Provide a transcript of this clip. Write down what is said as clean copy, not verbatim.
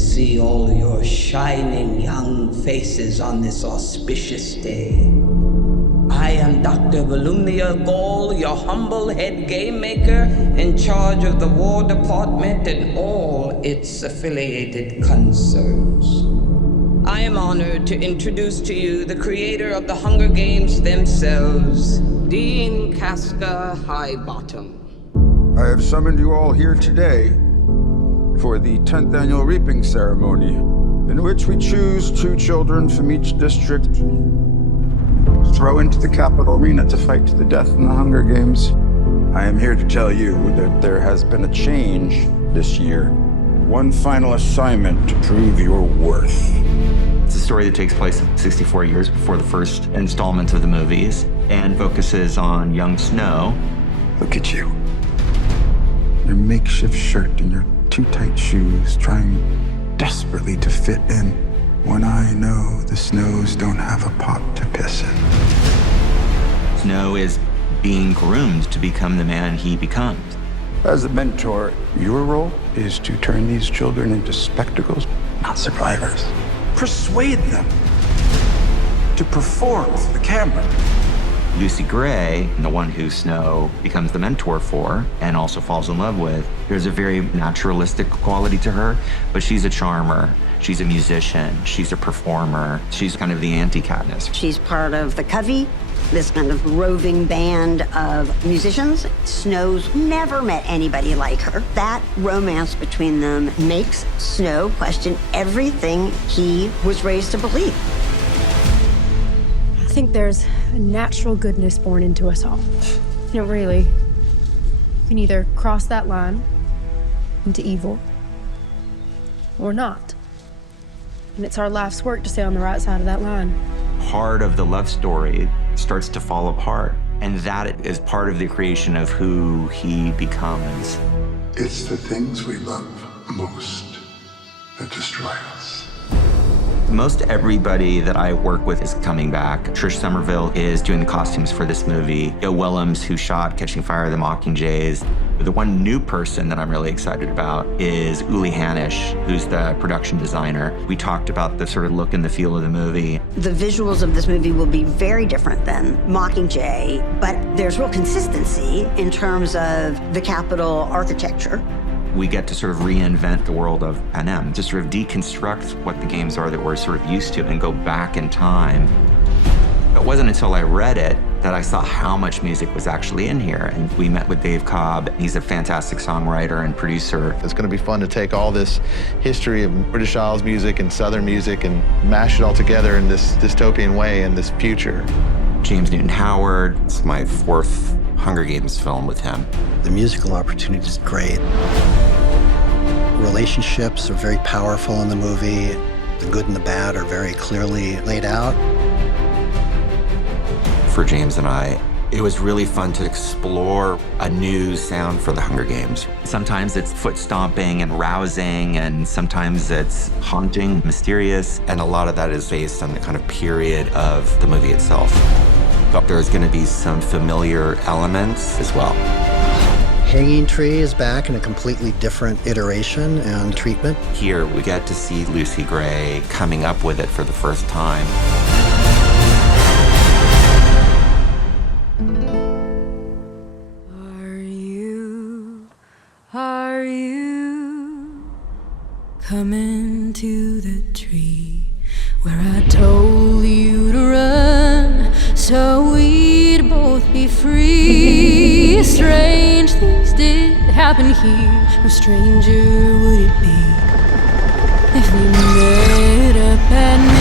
see all your shining young faces on this auspicious day. I am Dr. Volumnia Gall, your humble head game maker in charge of the War Department and all its affiliated concerns. I am honored to introduce to you the creator of the Hunger Games themselves, Dean Casca Highbottom. I have summoned you all here today for the 10th annual reaping ceremony, in which we choose 2 children from each district, throw into the capital arena to fight to the death in the Hunger Games. I am here to tell you that there has been a change this year. One final assignment to prove your worth. It's a story that takes place 64 years before the first installment of the movies and focuses on young Snow. Look at you. Your makeshift shirt and your too tight shoes, trying desperately to fit in, when I know the Snows don't have a pot to piss in. Snow is being groomed to become the man he becomes. As a mentor, your role is to turn these children into spectacles, not survivors. Persuade them to perform for the camera. Lucy Gray, the one who Snow becomes the mentor for and also falls in love with, there's a very naturalistic quality to her, but she's a charmer. She's a musician. She's a performer. She's kind of the anti-Katniss. She's part of the Covey, this kind of roving band of musicians. Snow's never met anybody like her. That romance between them makes Snow question everything he was raised to believe. I think there's a natural goodness born into us all. You know, really, you can either cross that line into evil or not. And it's our life's work to stay on the right side of that line. Part of the love story starts to fall apart, and that is part of the creation of who he becomes. It's the things we love most that destroy us. Most everybody that I work with is coming back. Trish Somerville is doing the costumes for this movie. Joe Willems, who shot Catching Fire, the Mockingjays. The one new person that I'm really excited about is Uli Hanisch, who's the production designer. We talked about the sort of look and the feel of the movie. The visuals of this movie will be very different than Mockingjay, but there's real consistency in terms of the Capitol architecture. We get to sort of reinvent the world of Panem, to sort of deconstruct what the games are that we're sort of used to and go back in time. It wasn't until I read it that I saw how much music was actually in here. And we met with Dave Cobb. He's a fantastic songwriter and producer. It's going to be fun to take all this history of British Isles music and Southern music and mash it all together in this dystopian way in this future. James Newton Howard. It's my 4th Hunger Games film with him. The musical opportunity is great. Relationships are very powerful in the movie. The good and the bad are very clearly laid out. For James and I, it was really fun to explore a new sound for the Hunger Games. Sometimes it's foot stomping and rousing, and sometimes it's haunting, mysterious, and a lot of that is based on the kind of period of the movie itself. But there's going to be some familiar elements as well. Hanging Tree is back in a completely different iteration and treatment. Here, we get to see Lucy Gray coming up with it for the first time. Are you coming to the tree where I told you to run so we'd both be free? Strange things did happen here, no stranger would it be if we met up at night.